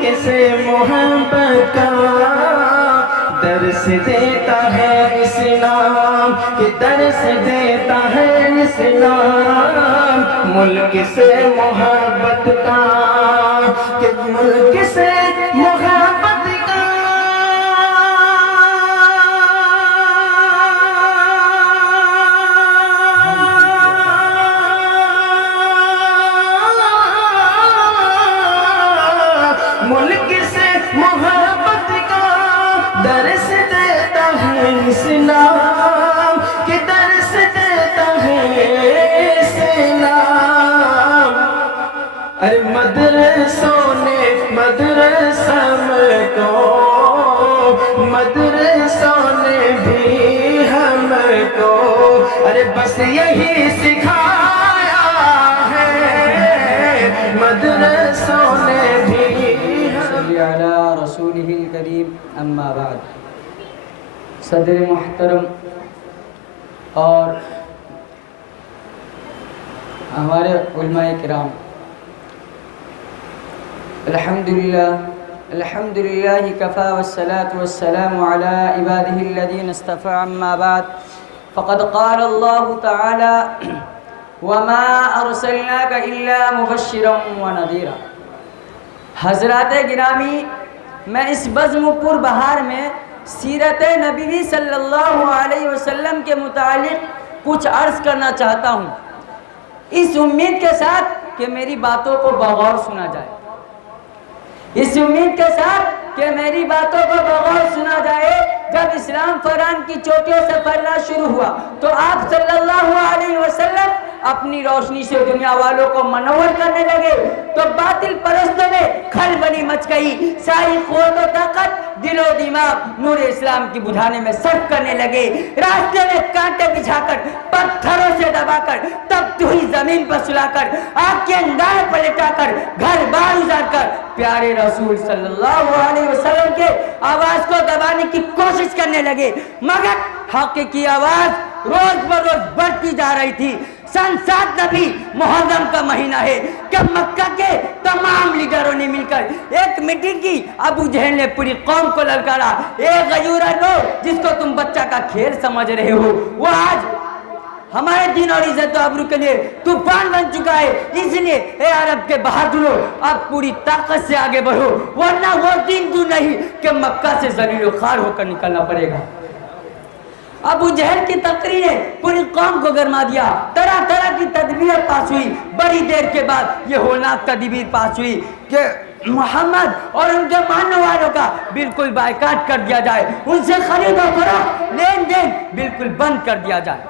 किसे मोहब्बत का दर्स देता है इस्लाम, कि दर्स देता है इस्लाम। मुल्क से मोहब्बत का, कि मुल्क से मोहब्बत का मुल्क से मोहब्बत का दर्स देता है इस्लाम, कि दर्स देता है इस्लाम। अरे मदरसों ने मदरसा को, मदरसों ने भी हमको अरे बस यही सिखाया है, मदरसों ने भी अला रसूलिहिल करीम अम्मा बाद। सदर मुहतरम और हमारे उलमाए किराम, अल्हम्दुलिल्लाह कफ़ा वस्सलातु वस्सलामु अला इबादिहिल्लज़ीना इस्तफ़ा अम्मा बाद। फ़क़द क़ाल अल्लाहु तआला वमा अरसलनाका इल्ला मुबश्शिरन व नज़ीरा। हज़रात गिरामी, मैं इस बज़्म-पुर बहार में सीरत नबी सल्लल्लाहु अलैहि वसल्लम के मुतालिक कुछ अर्ज़ करना चाहता हूँ, इस उम्मीद के साथ कि मेरी बातों को बगौर सुना जाए, इस उम्मीद के साथ कि मेरी बातों को बगौर सुना जाए। जब इस्लाम फरहान की चोटियों से फैलना शुरू हुआ तो आप सल्लल्लाहु अलैहि वसल्लम अपनी रोशनी से दुनिया वालों को मनव्वर करने लगे, तो बातिल परस्तों में खलबली मच गई। सारी क़ुव्वत और ताकत दिलो दिमाग नूर इस्लाम की बुझाने में सर्फ करने लगे। रास्ते में कांटे बिछाकर, पत्थरों से दबाकर, तब हुई जमीन पर सुलाकर, आग के अंगारे पर लिटाकर, घर बार उजाड़ कर प्यारे रसूल सल्लल्लाहु अलैहि वसल्लम के आवाज को दबाने की कोशिश करने लगे। मगर हक़ की आवाज रोज बरोज बढ़ती जा रही थी। सन 7 नबी मुहर्रम का महीना है कि मक्का के तमाम लीडरों ने मिलकर एक मीटिंग की। अबू जहल ने पूरी कौम को ललकारा, ए गयूरा लोग जिसको तुम बच्चा का खेल समझ रहे हो, वो आज हमारे दीन और इज्जत और आबरू के लिए तूफान बन चुका है। इसलिए ए अरब के बहादुरों, अब पूरी ताकत से आगे बढ़ो, वरना वो दिन दूर नहीं कि मक्का से जलील खार होकर निकलना पड़ेगा। अबू जहल की तकरीर ने पूरी कौम को गरमा दिया। तरह तरह की तदबीर पास हुई। बड़ी देर के बाद ये होलनाक तदबीर पास हुई कि मोहम्मद और उनके मानने वालों का बिल्कुल बायकाट कर दिया जाए, उनसे खरीद और फरोख्त, लेन देन बिल्कुल बंद कर दिया जाए।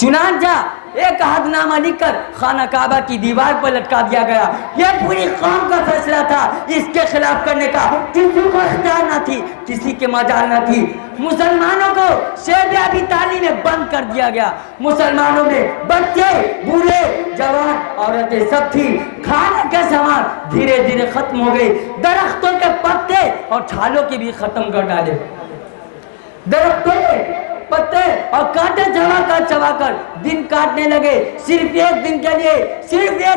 चुनांचा एक अहदनामा लिखकर खाना काबा की दीवार पर लटका दिया गया। यह पूरी कौम का फैसला था। इसके खिलाफ करने का किसी को इख्तियार न थी, किसी के मजाल न थी। मुसलमानों को शेबियाबी तालीम में बंद कर दिया गया। मुसलमानों में बच्चे, बूढ़े, जवान, औरतें सब थी। खाने के सामान धीरे धीरे खत्म हो गए। दरख्तों के पत्ते और छालों के भी खत्म कर डाले। दरख्तों के पत्ते और कांटे चबाकर दिन काटने लगे। सिर्फ एक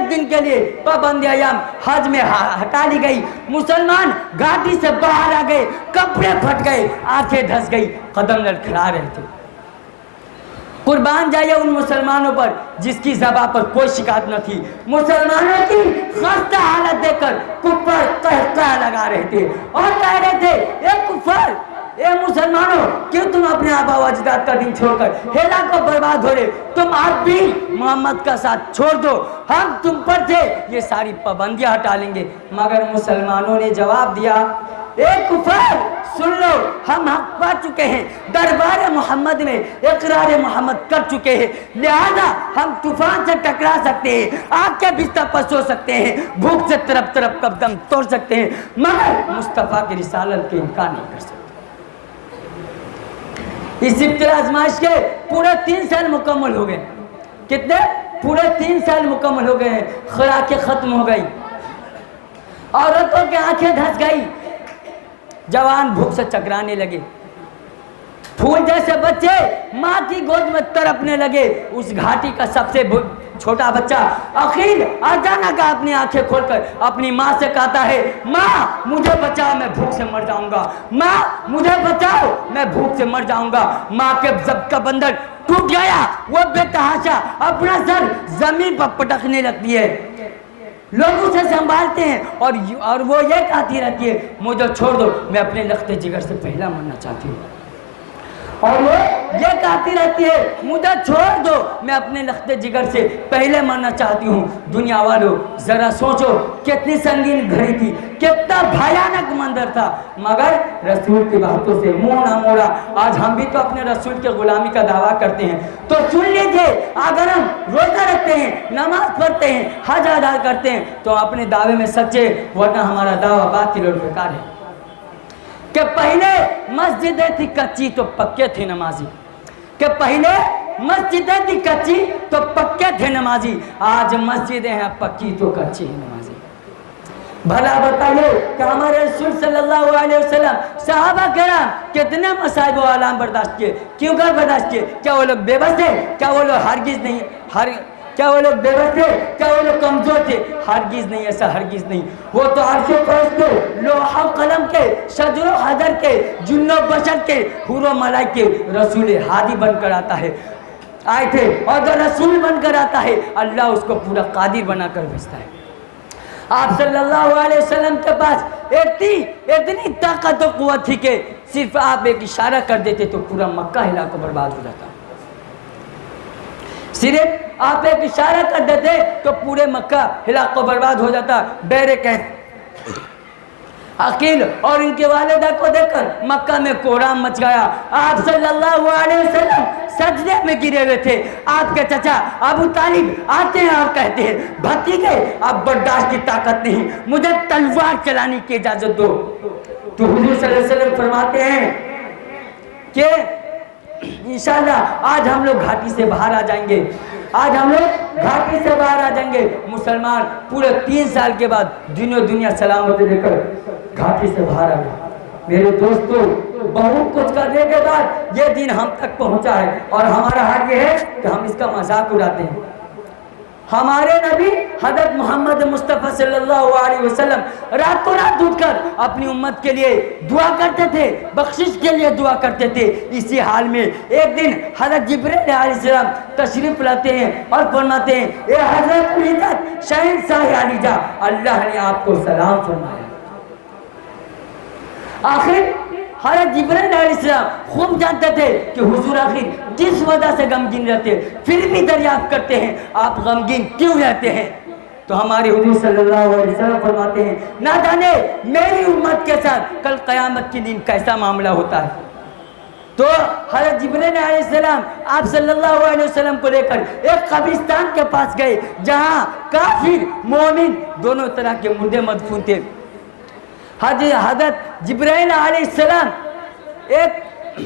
दिन के लिए पाबंद अयाम हज में हटा ली गई। मुसलमान घाटी से बाहर आ गए, कपड़े फट गए, आंखें धंस गई, कदम लड़खड़ा रहे थे। कुर्बान जाइए उन मुसलमानों पर जिसकी ज़बान पर कोई शिकायत न थी। मुसलमानों की खस्ता हालत देखकर कुफर कहका लगा रहे थे और कह रहे थे, ए कुफर, ए मुसलमानों, क्यों तुम अपने आबा व अजदाद का दिन छोड़कर हेला को बर्बाद हो रहे? तुम आप भी मोहम्मद का साथ छोड़ दो, हम तुम पर थे ये सारी पाबंदियां हटा लेंगे। मगर मुसलमानों ने जवाब दिया, ए कुफर, सुन लो, हम हक पा चुके हैं, दरबार मोहम्मद में इकरार मोहम्मद कर चुके हैं, लिहाजा हम तूफान से टकरा सकते हैं, आग के बिस्तर पर सो सकते हैं, भूख से तरफ तरफ कदम तोड़ सकते हैं, मगर मुस्तफ़ा की रिसालत के इनकार नहीं कर सकते। इस इब्तिला आजमाइश के पूरे 3 साल मुकम्मल हो गए। कितने? पूरे 3 साल मुकम्मल हो गए हैं। खुराकें खत्म हो गई, औरतों की आंखें धंस गई, जवान भूख से चकराने लगे, फूल जैसे बच्चे माँ की गोद में तड़पने लगे। उस घाटी का सबसे छोटा बच्चा अखिल अचानक अपनी आंखें खोलकर अपनी माँ से कहता है, माँ मुझे बचाओ, मैं भूख से मर जाऊंगा, माँ मुझे बचाओ, मैं भूख से मर जाऊंगा। माँ के जब का बंधन टूट गया, वो बेतहाशा अपना सर जमीन पर पटकने लगती है। लोग उसे संभालते हैं और वो ये कहती रहती है, मुझे छोड़ दो, मैं अपने लखते जिगर से पहला मरना चाहती हूँ। और वो ये कहती रहती है, मुझे छोड़ दो, मैं अपने लखते जिगर से पहले मरना चाहती हूँ। दुनिया वालों जरा सोचो, कितनी संगीन घड़ी थी, कितना भयानक मंदिर था, मगर रसूल की बातों से मुंह ना मोड़ा। आज हम भी तो अपने रसूल के गुलामी का दावा करते हैं, तो सुन लीजिए, अगर हम रोजा रखते हैं, नमाज पढ़ते हैं, हज अदा करते हैं, तो अपने दावे में सच्चे, वरना हमारा दावा बातिल और बेकार है। कि पहले मस्जिदें थी कच्ची तो पक्के थे नमाजी, कि पहले मस्जिदें थी कच्ची तो पक्के थे नमाजी, आज मस्जिदें हैं पक्की तो कच्ची है नमाजी। भला बताइए कि हमारे रसूल सल्लल्लाहु अलैहि वसल्लम सहाबा किराम कितने मसाइब व आलाम बर्दाश्त किए, क्यों कर बर्दाश्त किए? क्या वो लोग बेबस थे? क्या वो लोग हरगिज नहीं, क्या वो लोग बेबस थे? क्या वो लोग कमजोर थे? हरगिज नहीं, ऐसा हरगिज नहीं। वो तो अर्शे फर्श के, लोहा कलम के, शजरो हदर के, जुन्नो बशर के, हुरो मलाइक के रसूल हादी बनकर आता है, आए थे। और जो रसूल बनकर आता है, अल्लाह उसको पूरा कादिर बनाकर भेजता है। आप सल्लल्लाहु अलैहि वसल्लम के पास इतनी ताकत और कुव्वत थी कि सिर्फ आप एक इशारा कर देते तो पूरा मक्का हिला को बर्बाद हो जाता। सिर्फ आप एक इशारा कर देते तो पूरे मक्का हिला को बर्बाद हो जाता। बैरे कह अकील और इनके वालिदा को देखकर मक्का में कोहराम मच गया। आप सल्लल्लाहु अलैहि वसल्लम सजदे में गिरे हुए थे। आपके चचा अबू तालिब आते हैं और कहते हैं, भतीजे अब बर्दाश्त की ताकत नहीं, मुझे तलवार चलाने की इजाजत दो। तो हुजूर सल्लल्लाहु अलैहि वसल्लम फरमाते हैं कि इंशाअल्लाह आज हम लोग घाटी से बाहर आ जाएंगे, आज हम लोग घाटी से बाहर आ जाएंगे। मुसलमान पूरे 3 साल के बाद दिनों दुनिया सलामती लेकर घाटी से बाहर आ गए। मेरे दोस्तों, बहुत कुछ करने के बाद ये दिन हम तक पहुंचा है और हमारा हाल ये है कि हम इसका मजाक उड़ाते हैं। हमारे नबी हज़रत मोहम्मद मुस्तफ़ा सल्लल्लाहु अलैहि वसल्लम रातों रात उठकर अपनी उम्मत के लिए दुआ करते थे, बख्शिश के लिए दुआ करते थे। इसी हाल में एक दिन हज़रत जिब्रील अलैहिस्सलाम तशरीफ लाते हैं और फरमाते हैं, ए हज़रत इज़्ज़त शहंशाह अलीजा, अल्लाह ने आपको सलाम फरमाया। आखिर हज़रत जिब्रील अलैहिस्सलाम खूब जानते थे कि हुजूर आखिर किस वजह से गमगीन रहते हैं, फिर भी दरियाफ्त करते हैं आप गमगीन क्यों रहते हैं। तो हमारे हुजूर सल्लल्लाहु अलैहि वसल्लम फरमाते हैं, ना जाने मेरी उम्मत के साथ कल क़यामत के दिन कैसा मामला होता है। तो हज़रत जिब्रील अलैहिस्सलाम आप सल्लल्लाहु अलैहि वसल्लम को लेकर एक कब्रिस्तान के पास गए, जहाँ काफिर मोमिन दोनों तरह के मुर्दे मदफून थे। हज़रत जिब्रील अलैहिस्सलाम एक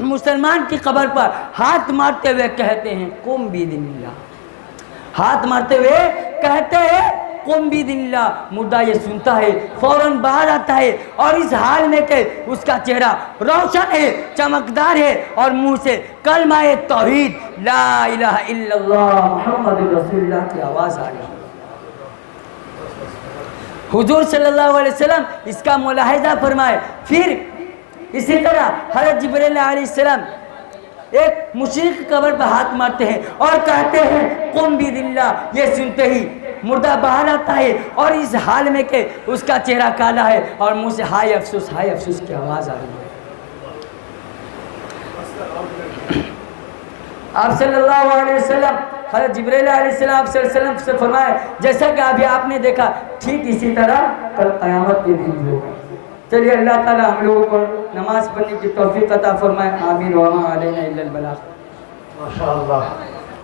मुसलमान की कब्र पर हाथ मारते हुए कहते हैं, कुम बिदिल्लाह, हाथ मारते हुए कहते हैं कुम बिदिल्लाह। मुर्दा ये सुनता है, फौरन बाहर आता है और इस हाल में के उसका चेहरा रोशन है, चमकदार है और मुंह से कलमा-ए तौहीद ला इलाहा इल्लल्लाह मुहम्मदुर रसूलुल्लाह की आवाज़ आ रही है। हुजूर सल्लल्लाहु अलैहि वसल्लम इसका मुलाहिजा फरमाए। फिर इसी तरह हज़रत जिब्रील अलैहिस्सलाम एक मुशरिक की कब्र पर हाथ मारते हैं और कहते हैं कुम बिदिल्लाह। ये सुनते ही मुर्दा बाहर आता है और इस हाल में के उसका चेहरा काला है और मुंह से हाय अफसोस की आवाज़ आ रही है। आप सल्लल्लाहु अलैहि वसल्लम हज़रत जिब्रील अलैहिस्सलाम से फरमाए, जैसा कि अभी आपने देखा ठीक इसी तरह कल क़यामत के दिन होगा। चलिए अल्लाह ताला हम लोगों को नमाज पढ़ने की तौफीक अता फरमाए। आमीन व मा अलैना इल्लल बलाग। माशाअल्लाह।